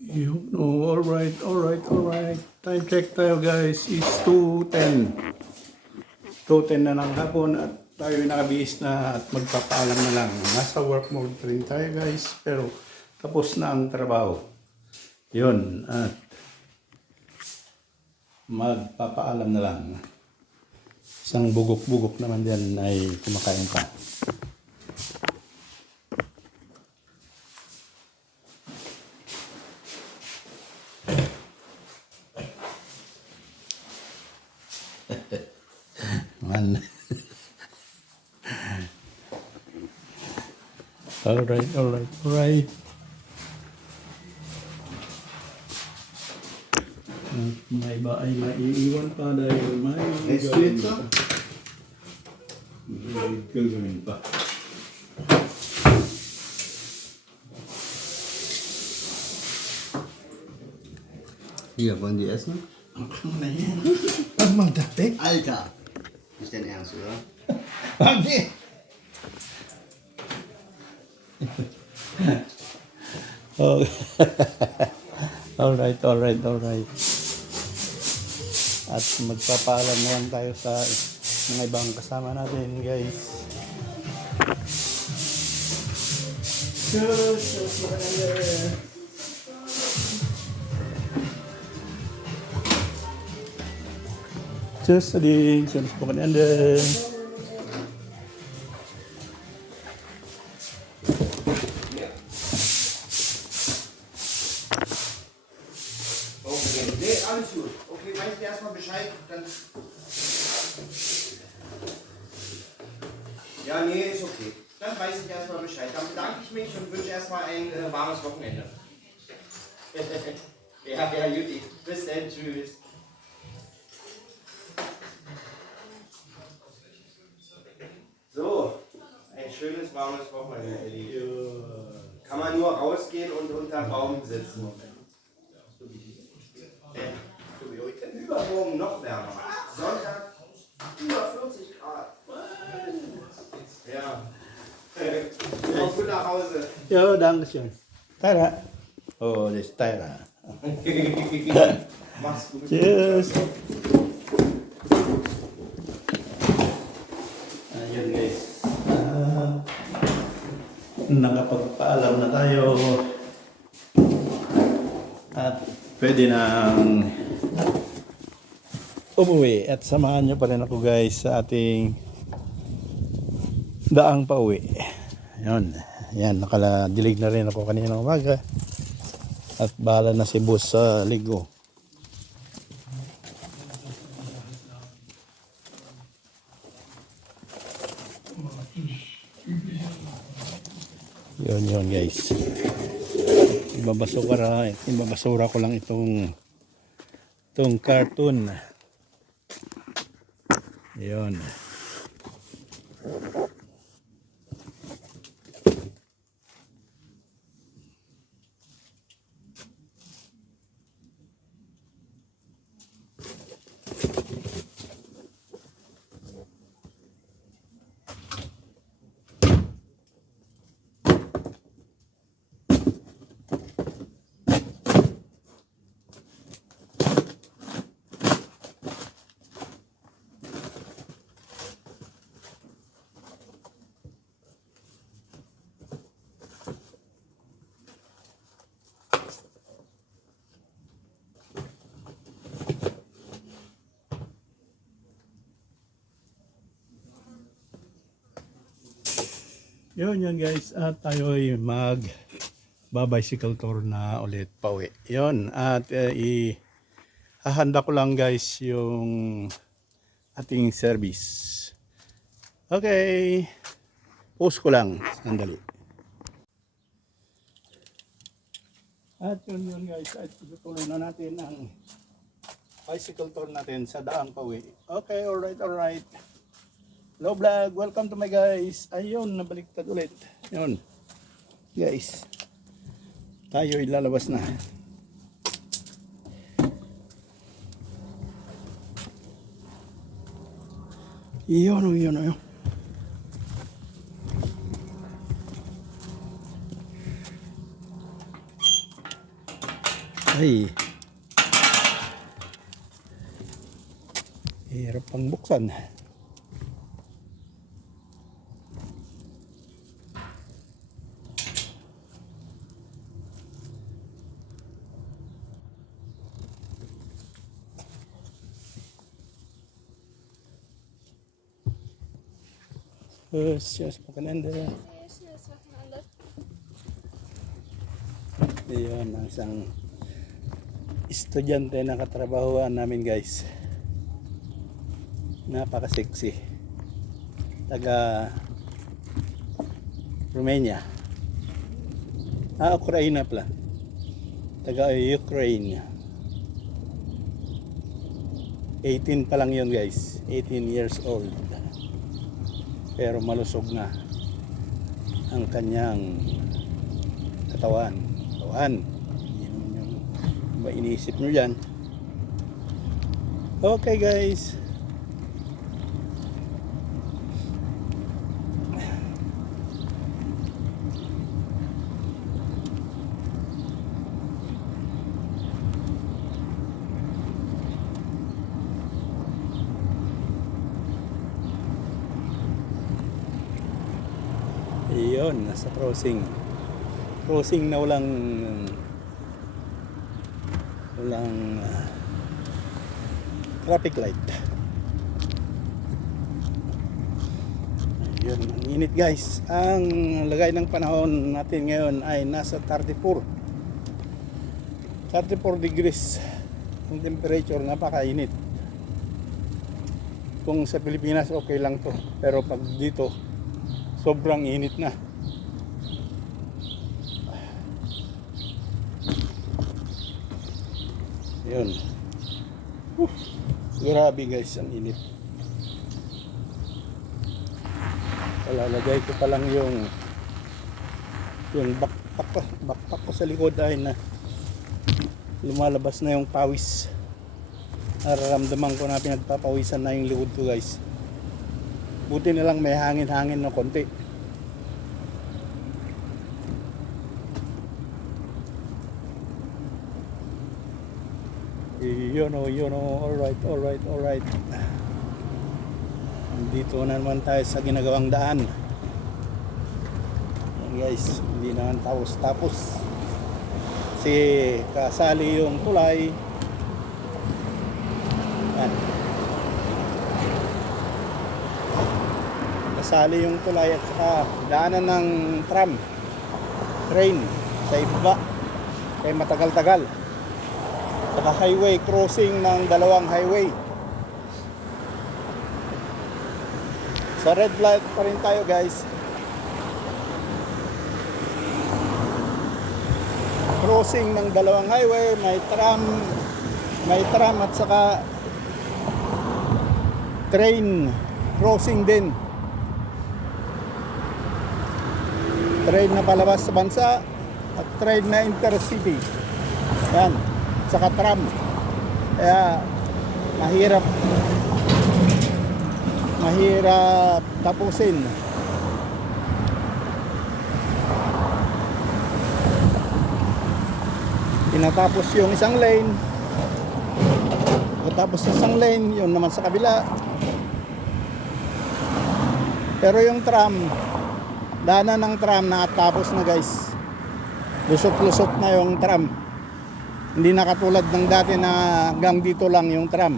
Yun, oh, alright, alright, alright. Time check tayo guys is 2:10. 2:10 na ng hapon at tayo nakabihis na at magpapaalam na lang. Nasa work mode pa rin tayo guys, pero tapos na ang trabaho. Yun, at magpapaalam na lang. Isang bugok-bugok naman dyan ay kumakain pa. Man. Alright, alright, alright. May iba ay maiiwan pa dahil may gagawin pa. May gagawin pa. Hier, wollen die essen? Nayan. Pag magdate? Alter! Nicht dein Ernst, oder? Okay. Oh. Alright, alright, alright. At magpapaalam na lang tayo sa mga ibang kasama natin, guys. Tschüss, Ading. Schönes Wochenende. Okay, nee, alles gut. Okay, weiß ich erstmal Bescheid, dann. Ja, nee, ist okay. Dann weiß ich erstmal Bescheid. Dann bedanke ich mich und wünsche erstmal ein warmes Wochenende. Ja, Juti. Bis dann, tschüss. So, ein schönes warmes Wochenende, Elli. Kann man nur rausgehen und unter Baum sitzen. Übermorgen noch wärmer. Sonntag über 40 Grad. Ja. Komm gut nach Hause. Ja, danke schön. Tara. Oh, das ist Tara. Mach's gut. Cheers. Ayun guys. Nakapagpaalam na tayo. At pwede nang umuwi. At samahan nyo pa rin ako guys sa ating daang pauwi. Yun. Yan, nakadilig na rin ako kanina umaga. At bahala na si boss sa ligo. Yun guys. Ibabasura ko lang itong cartoon. Yun. Yun guys, at tayo ay bicycle tour na ulit pauwi. Yun, at ihahanda ko lang guys yung ating service. Okay, post ko lang, sandali. At yun guys, at tutuloy na natin ang bicycle tour natin sa daang pauwi. Okay, alright. Hello vlog, welcome to my guys. Ayun, nabaliktad ulit. Yun. Guys. Tayo ilalabas na. Yun. Ay. Hirap pang buksan. Yes, pakananda. Yes, yes, makinalot. Yun, ang isang estudyante na katrabahoan namin guys. Napaka-sexy. Taga Romania. Ukraine pala. Taga Ukraine. 18 pa lang yun guys. 18 years old. Pero malusog na ang kanyang katawan. Yun yung ba iniisip nyo dyan. Okay guys. Iyon, nasa crossing. Crossing na walang traffic light. Ayun, ang init guys. Ang lagay ng panahon natin ngayon ay nasa 34 degrees ang temperature, napakainit. Kung sa Pilipinas okay lang to, pero pag dito sobrang init na. Ayun. Grabe guys, ang init. Palalagay ko pa lang yung backpack ko sa likod ay na lumalabas na yung pawis. Nararamdaman ko na pinagpapawisan na yung likod ko guys. Buti na lang may hangin-hangin na konti. Yun o, alright. Dito na naman tayo sa ginagawang daan. Yan guys, hindi naman tapos. Kasi kasali yung tulay. Yan. Kasali yung tulay at saka daanan ng train sa ibaba. Kaya matagal-tagal. Saka highway, crossing ng dalawang highway. Sa red light pa rin tayo guys. Crossing ng dalawang highway, may tram at saka train crossing din. Train na palabas sa bansa at train na intercity. Yan, saka tram. Kaya mahirap tapusin. Pinatapos yung isang lane, tapos isang lane, yun naman sa kabila. Pero yung tram, daanan ng tram nakatapos na guys. Lusot-lusot na yung tram. Hindi na katulad ng dati na hanggang dito lang yung tram.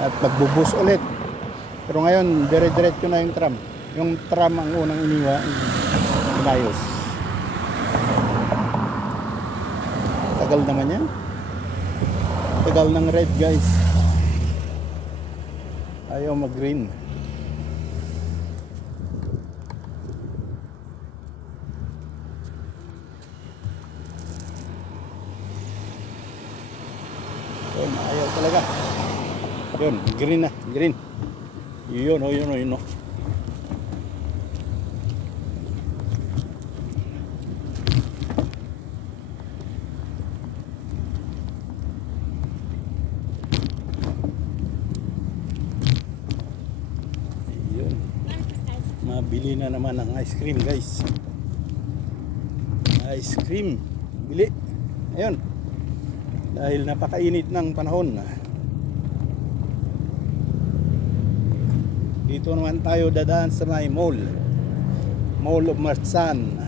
At magbubus ulit. Pero ngayon, dire-diretso na yung tram. Yung tram ang unang inayos. Tagal naman yan. Tagal ng red guys. Ayaw mag-green. Yun, ayaw talaga. Yun, green na, green. Yun. Yun. Mabili na naman ang ice cream guys. Ice cream. Bili. Ayun. Dahil napakainit ng panahon. Dito naman tayo dadaan sa may mall. Mall of Marsan.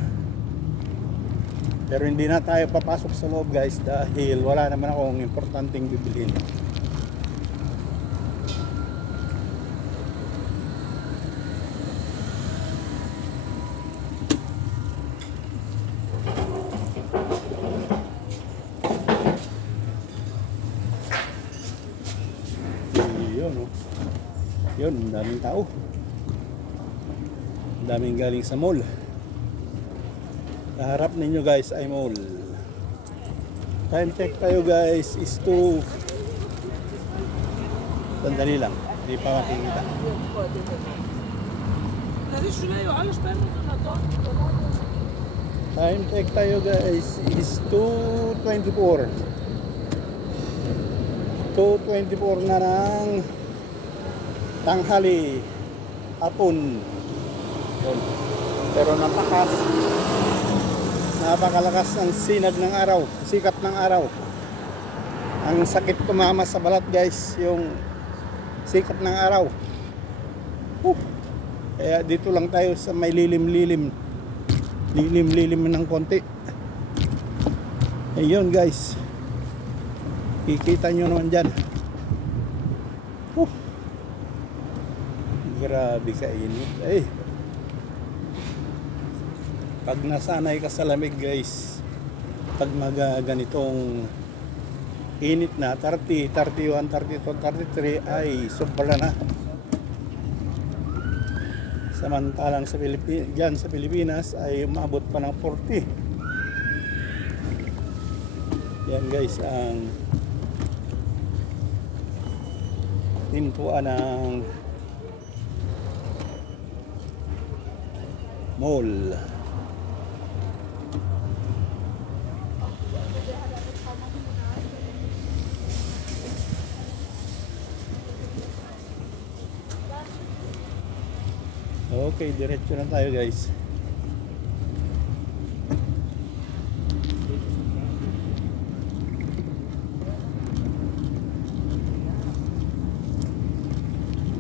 Pero hindi na tayo papasok sa loob guys dahil wala naman akong importanteng bibilhin. Yun, oh. Yun, ang daming tao. Ang daming galing sa mall. Sa harap ninyo guys ay mall. Time check tayo guys is 2. Sandali lang, hindi pa makikita. Time check tayo guys is 2:24. 2:24 na ng tanghali, hapon. Yun. Pero napakalakas ng sinag ng araw, sikat ng araw. Ang sakit tumama sa balat guys, yung sikat ng araw. Kaya dito lang tayo sa may lilim ng konti. Ayun guys, kikita nyo naman dyan. Grabe kainit. Pag nasanay ka sa lamig guys, pag ganitong init na 30, 31, 32, 33 ay sobra na. Samantalang sa Pilipinas ay umabot pa ng 40. Yan guys ang pintuan ng mall. Okay, diretso na tayo guys.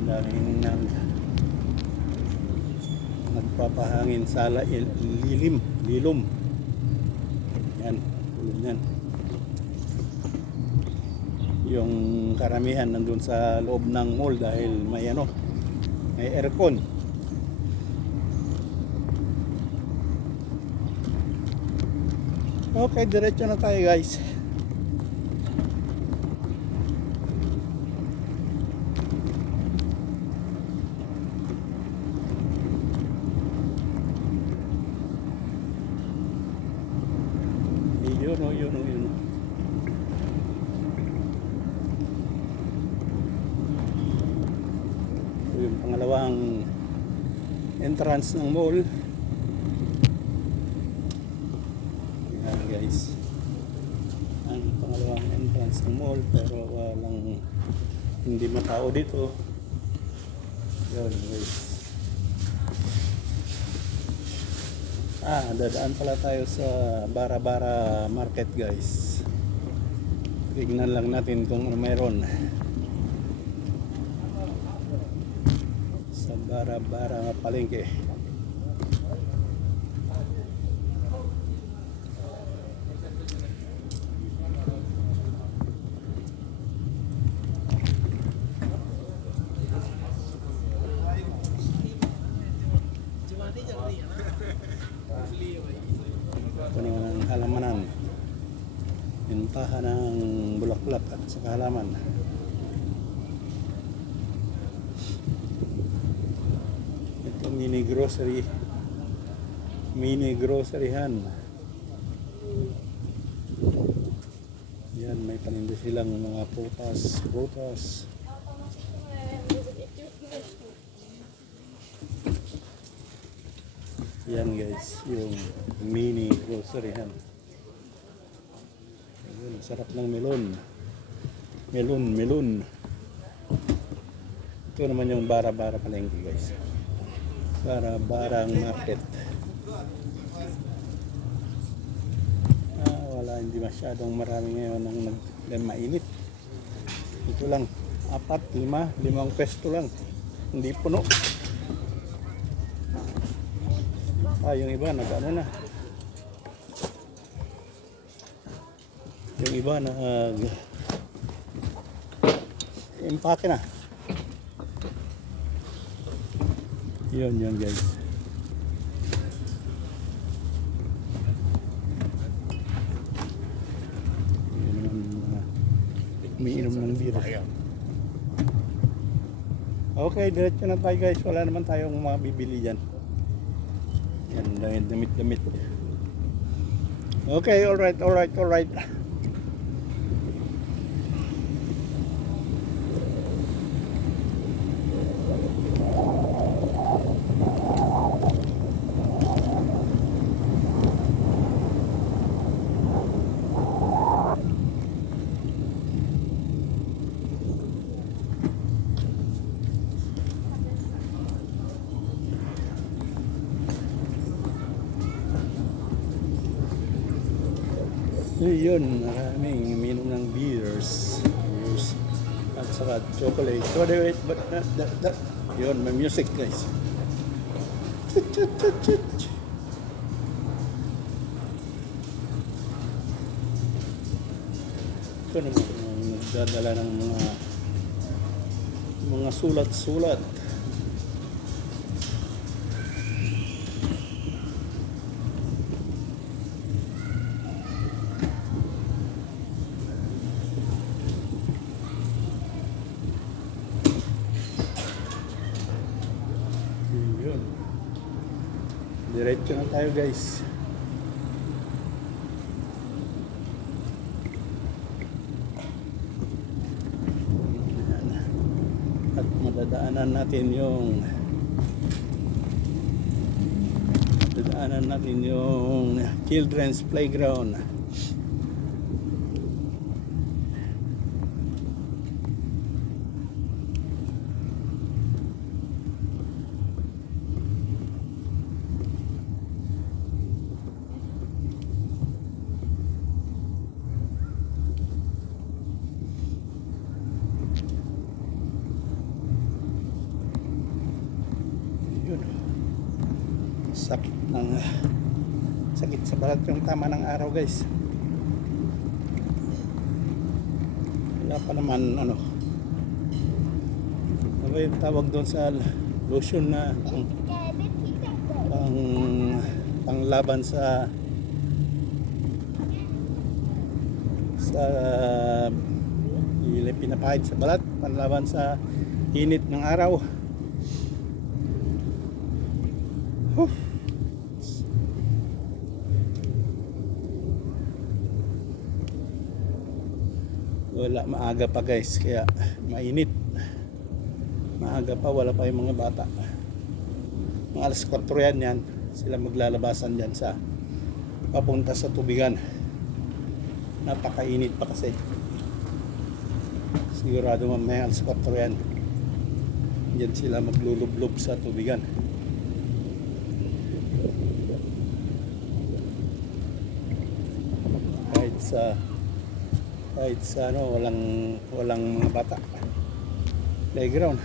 Daming nagpapahangin sa lilom. Yan, tulad yan. Yung karamihan nandun sa loob ng mall dahil may aircon. Okay, diretso na tayo guys. Yun. Ito yung pangalawang entrance ng mall. Yan guys, ang pangalawang entrance ng mall, pero hindi matao dito. Yun guys. Dadaan pala tayo sa Bara-Bara Market guys. Tignan lang natin kung ano mayroon sa Bara-Bara palengke. Ito naman ang halamanan, bentahan ng bulaklak at saka halaman. Ito mini groceryhan. Yan, may paninda silang mga prutas. Yan guys, yung mini groceryhan. Ayun, sarap ng melon. Ito naman yung Bara-Bara palengke guys. Bara-Barang market. Wala, hindi masyadong marami ngayon ang mainit. Ito lang, 4, 5, 5 pesto lang. Hindi puno. Yung iba nag-ano na. Yung iba impake na. Yun guys. Yun naman, umiinom ng beer. Okay, diretso na tayo guys. Wala naman tayong mga bibili dyan. Yan, damit. Okay, alright. Yun, maraming uminom ng beers at saka chocolate. So wait, but that. Yun, may music guys. Ito naman ang nagdadala ng mga sulat-sulat. Diretso na tayo guys. At madadaanan natin yung children's playground. Sakit sa balat yung tama ng araw guys. Wala pa naman ano yung tawag doon sa lotion na panglaban sa pinapahid sa balat, panlaban sa init ng araw. Wala, maaga pa guys, kaya mainit. Maaga pa, wala pa yung mga bata. Mga alas 4 yan, sila maglalabasan dyan sa papunta sa tubigan. Napakainit pa kasi. Sigurado mamaya alas 4 yan. Diyan sila maglulublob sa tubigan. Kahit sa ano, walang mga bata. Playground.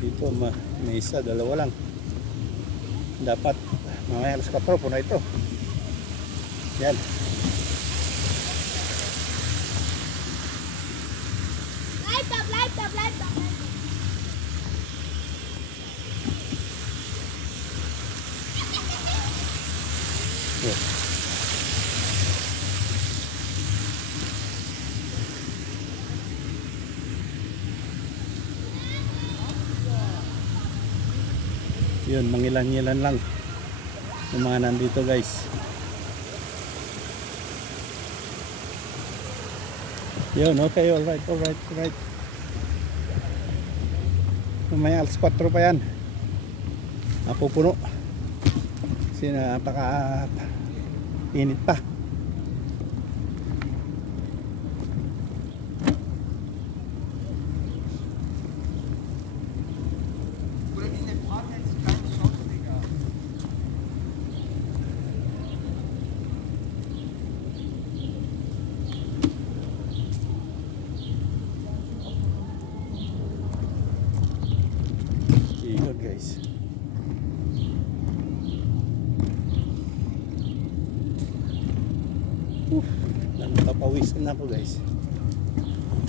Dito may isa, dalawa lang. Dapat mamaya alas 4 puno ito. Yan. Light up. Yeah. Yun, mangilan-ngilan lang yung mga nandito guys. Yun, okay, alright. May alas 4 pa yan. Napupuno. Kasi napaka init pa. Yun guys. Napapawisan na ako guys.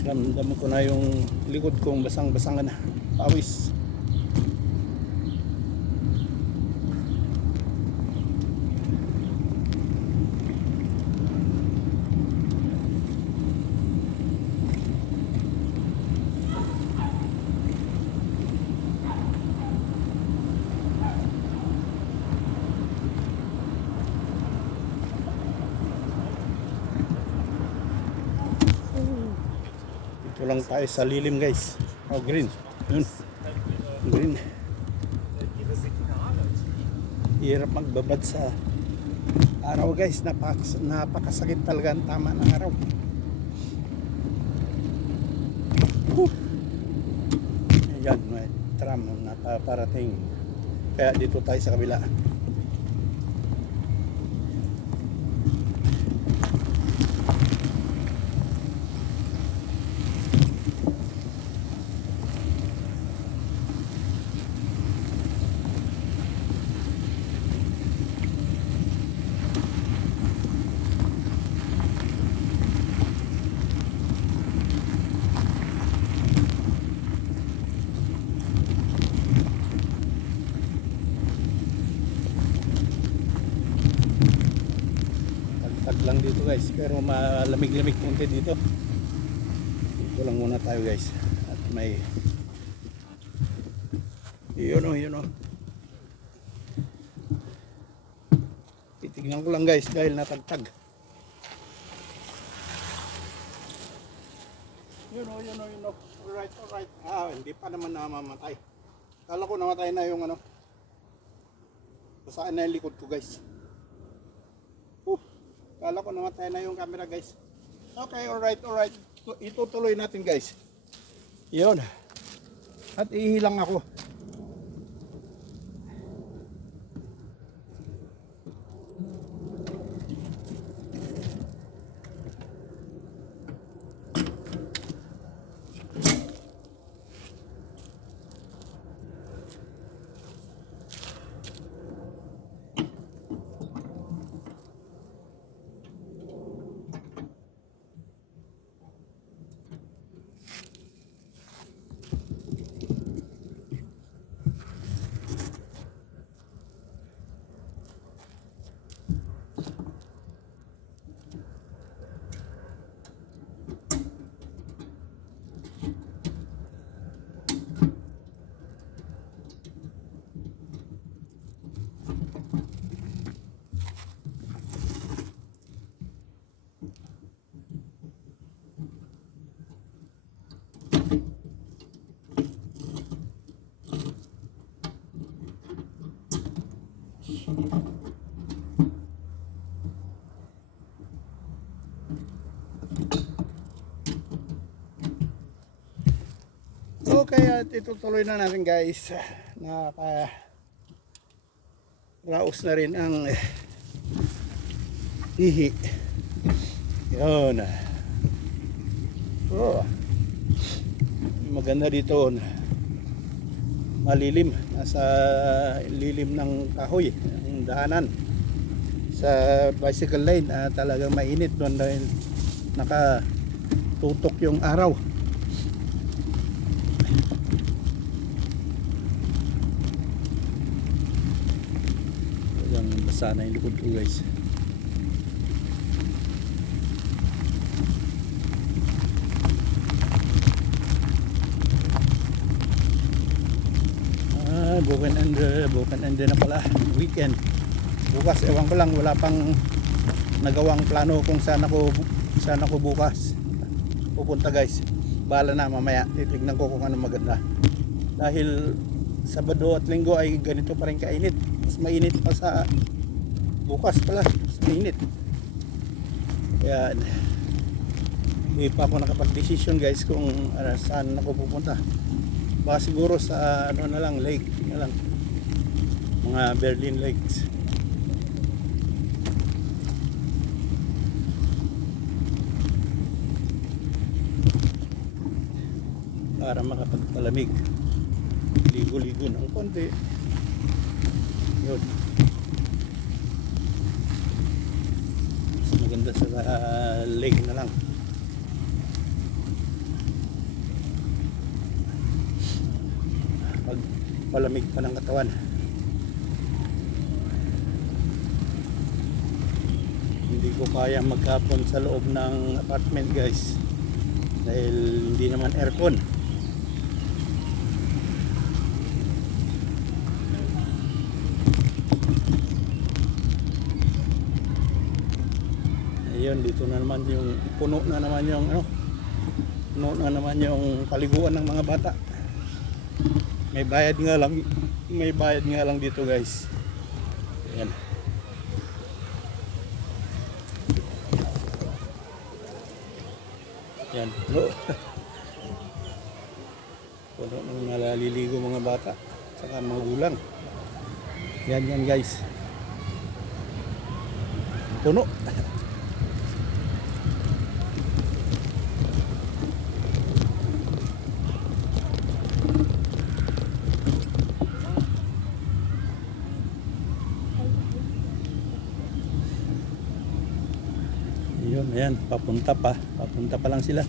Ramdam ko na yung likod kong basang-basang na. Pawis. Dito lang tayo sa lilim guys. Oh, green. Yun. Green. Hirap magbabad sa araw guys. Napakasakit talaga ang tama ng araw. Ayan, may tram na paparating. Kaya dito tayo sa kabila. Tag lang dito guys, pero malamig-lamig konti dito. Dito lang muna tayo guys. At may yun o. Titignan ko lang guys dahil natagtag. Yun o. Alright. Hindi pa naman namamatay. Kala ko namatay na yung ano. Basaan na yung likod ko guys. Kala ko namatay na yung camera guys. Okay, alright. Itutuloy natin guys. Yun. At ihilang ako. Okay, at itutuloy na natin guys. Raos na rin ang ihi. Yun. Oh. Maganda dito. Malilim. Nasa lilim ng kahoy. Ang daanan. Sa bicycle lane. Talagang mainit doon dahil nakatutok yung araw. Sana yung likod ko guys. Bukan and na pala weekend. Bukas ewan ko lang, wala pang nagawang plano kung saan ako bukas pupunta guys. Bahala na mamaya, titignan ko kung ano maganda. Dahil Sabado at Linggo ay ganito pa rin kainit. Mas mainit pa sa bukas pala, mainit. Kaya hindi pa ako nakapag-decision guys kung saan ako pupunta. Baka siguro sa ano na lang, lake na lang, mga Berlin Lakes. Para makapagpalamig. ligo-ligo ng konti. Yun. Mas maganda sa lake na lang. Pag palamig pa ng katawan. Hindi ko kaya maghapon sa loob ng apartment guys. Dahil hindi naman aircon. Ayun, dito na naman yung puno na naman yung puno na naman yung paliguan ng mga bata. May bayad nga lang dito guys. Ayan. Yan, puno. Puno ng naliligo mga bata saka mga gulang. Yan guys. Puno. Yun, ayan, papunta pa lang sila.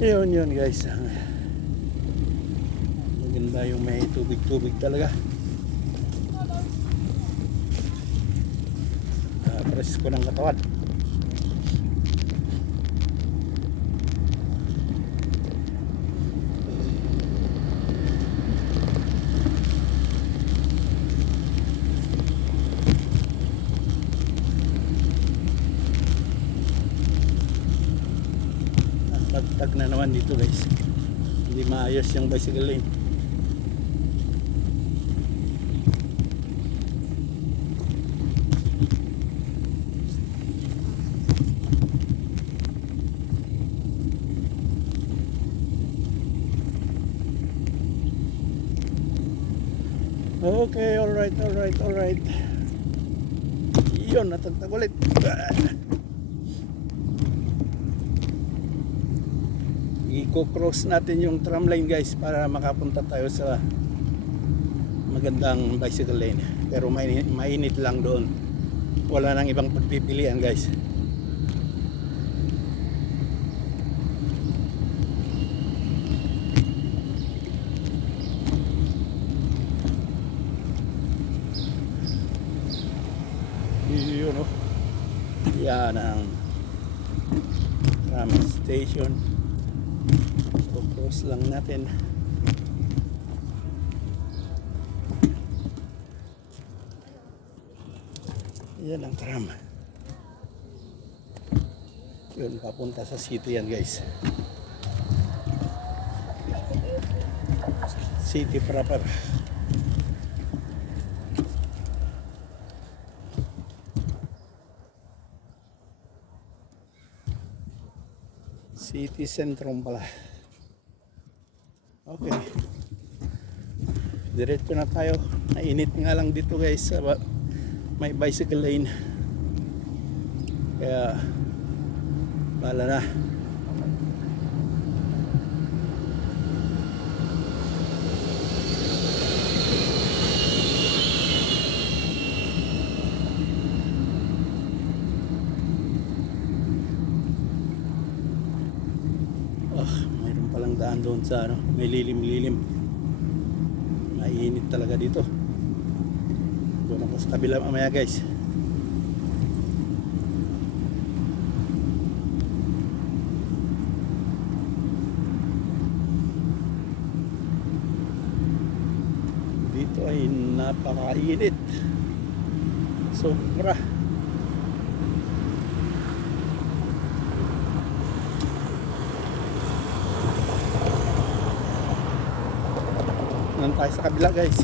Yun guys, maganda yung may tubig talaga. Presko ng katawan. Tag na naman dito guys, hindi maayos yung bicycle lane. Okay, alright. Yun, natagtag ulit. I-cross natin yung tram line guys para makapunta tayo sa magandang bicycle lane. Pero mainit lang doon. Wala nang ibang pagpipilian guys. Yun o. Yan ang tram station. Cross lang natin. Yan ang tram. Yun, papunta sa city yan guys. City proper. City Centrum pala. Okay. Diretso na tayo. Mainit nga lang dito guys. May bicycle lane. Kaya bala na. Mayroon palang daan doon sa may lilim-lilim. Mainit talaga dito. Doon ako sa kabila mamaya guys. Dito ay napakainit. Sobra. Nandun tayo sa kabila guys.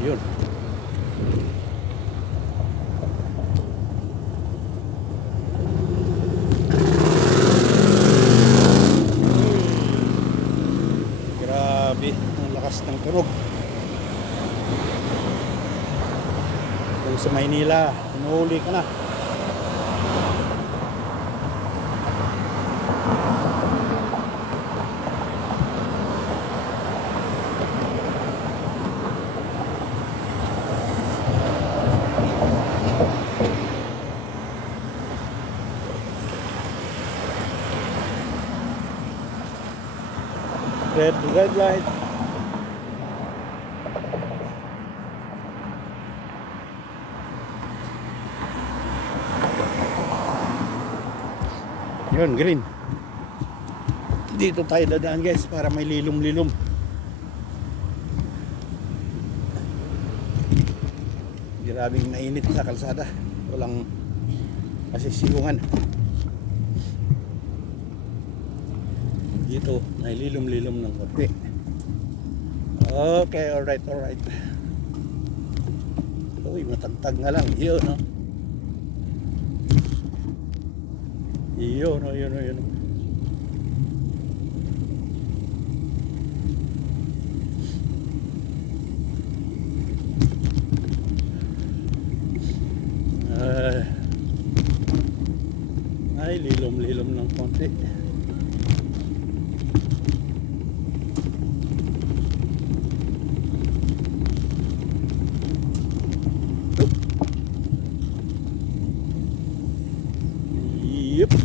Yun. Kung sa Maynila, inuuli ka na. Red light. Yun, green. Dito tayo dadaan guys para may lilom-lilom. Grabing mainit sa kalsada. Walang masisigungan. Dito, may lilom-lilom ng konti. Okay, alright. Uy, matagtag nga lang. Yun, no? Yun. Ay, lilom-lilom ng konti. Yep.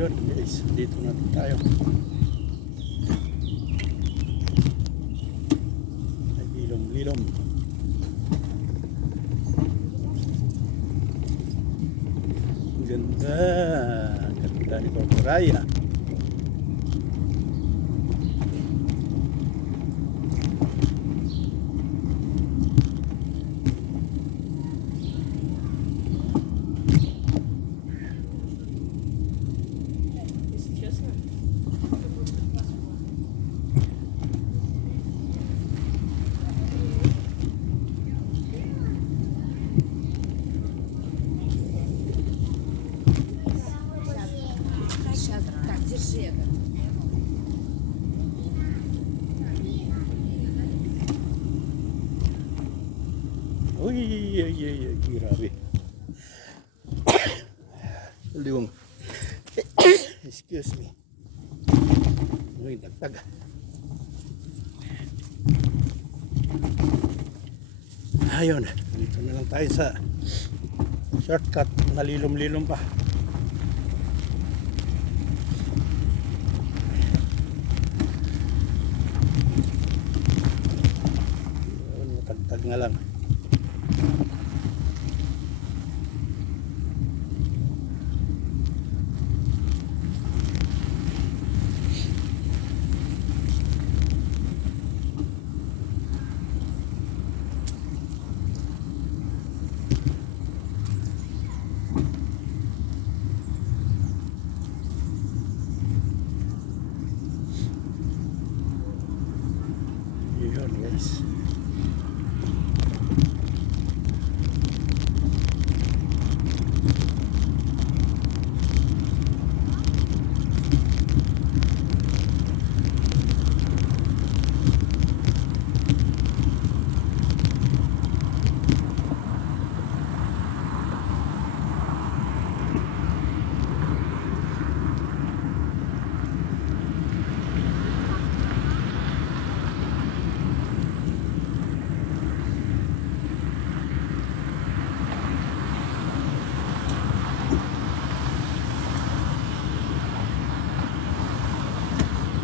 Yun guys, dito na tayo. Ay, lilom. Ganda ni Corporaya. Так, держи это. Uy, grabe. Liwang. Excuse me. Uy, dagdag. Ayun, dito na lang tayo sa shortcut na lilom-lilom pa. Ayun, matagtag nga lang. Yun guys.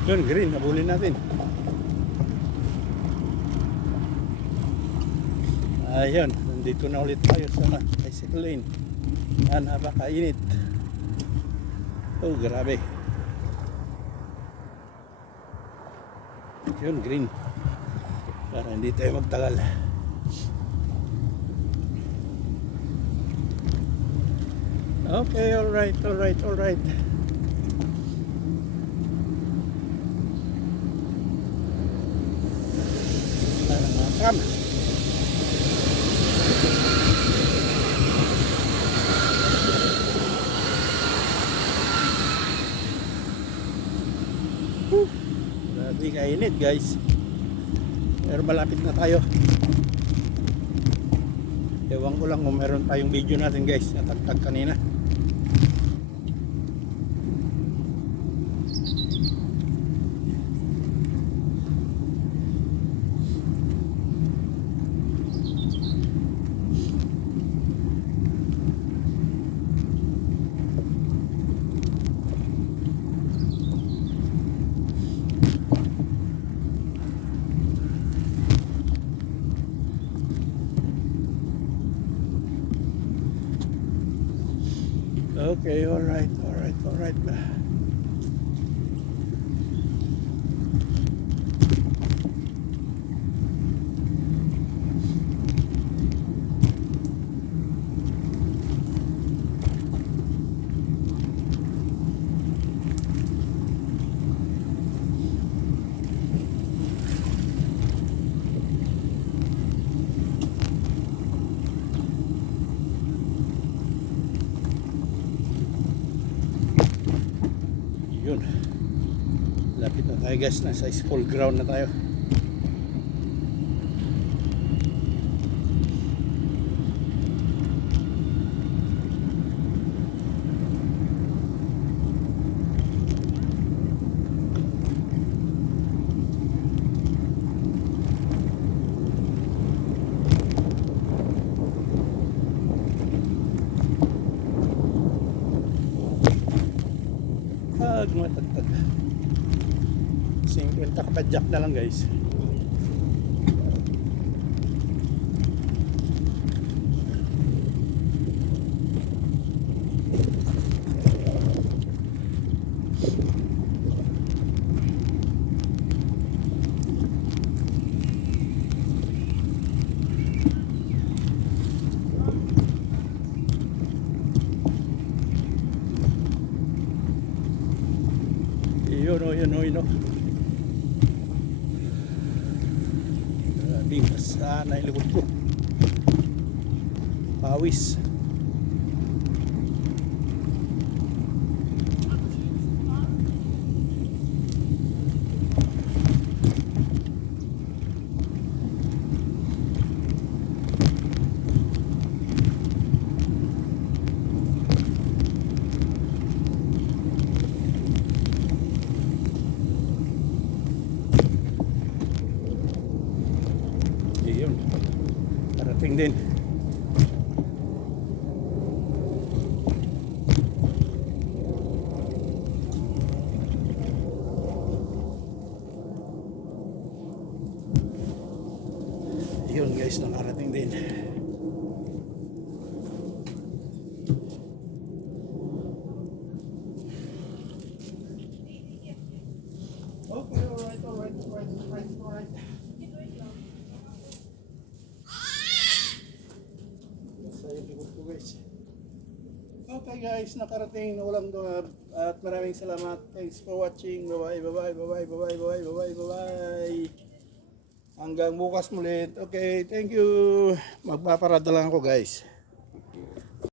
Yun, green, nabulin natin. Ayun, nandito na ulit tayo sa bicycle lane. Napakainit. Oh, grabe. Yun, green. Para hindi tayo magtagal. Okay, alright. Come. Grabe kainit guys. Pero malapit na tayo. Ewan ko lang kung meron tayong video natin guys. Natagtag kanina. Okay, alright. Yun. Lapit na tayo guys. Nasa school ground na tayo. Matagtag 50 kapadyak na lang guys. Yun o. Grabe, basa na yung likod ko. Pawis. Yun, parating din. Yun guys, nakarating din. Okay, alright. Okay guys, nakarating na walang duwab at maraming salamat. Thanks for watching. Bye bye. Hanggang bukas mulit. Okay, thank you. Magpaparada lang ako guys.